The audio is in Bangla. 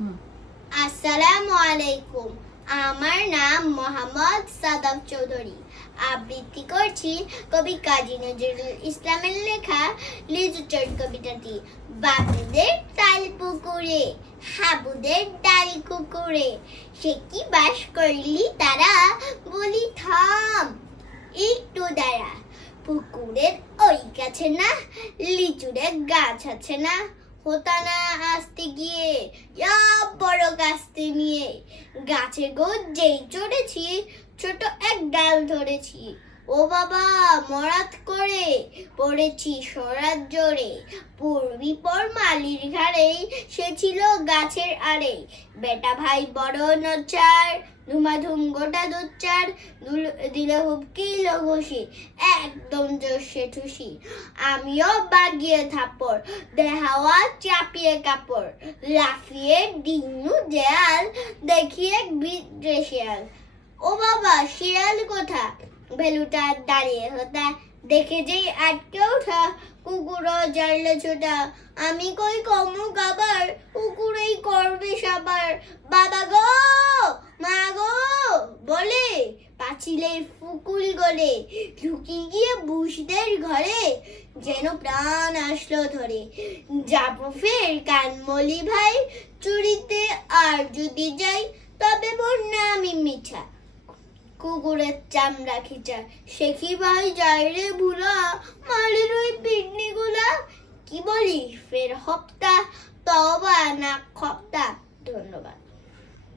আসসালামু আলাইকুম। আমার নাম মোহাম্মদ সাদাব চৌধুরী। আবৃত্তি করছি কবি কাজী নজরুল ইসলামের লেখা লিচুচর কবিতাটি। বাবুদের তাল পুকুরে, হাবুদের ডাল কুকুরে, সে কি বাস করলি তারা, বলি থাম একটু দাঁড়া। পুকুরের ওই কাছে না লিচুরের গাছ আছে না, হতা না আসতে গিয়ে বড় গাছতে নিয়ে, গাছে গো যেই চড়েছি ছোট এক ডাল ধরেছি, ও বাবা মরাত করে পড়েছি সরাত জোরে, পড়বি পর মালির ঘাড়ে, সে ছিল গাছের আড়ে। বেটা ভাই বড় নচার, ধুমাধুম গোটা দুচ্চার, দিলে হুবকিল ঘুষি, একদম জোশে ঠুসি। আমিও বাগিয়ে থাপড়, দেহাওয়া চাপিয়ে কাপড়, লাফিয়ে ডিঙু দেয়াল, দেখিয়ে বিদ্রে শিয়াল। ও বাবা শিয়াল কোথা, ভেলুটা দাঁড়িয়ে হতা, দেখে যেই আটকে ওঠা, কুকুরও জানলে ছোটা। আমি কই কমু কাবার, কুকুরেই করবে সবার। বাবা গো মা গো বলে পাঁচিলের ফুকুল গলে, ঢুকি গিয়ে বুশদের ঘরে, যেন প্রাণ আসলো ধরে। যাবো ফের কানমলি ভাই চুরিতে, আর যদি যাই তবে বন্যা আমি মিঠা। কুকুরের চামড়া খিচা, সে কি ভাই যায় রে ভুলা, মালির ওই পিডনি গুলা। কি বলি ফের হপ্তা, তবা না খপ্তা। ধন্যবাদ।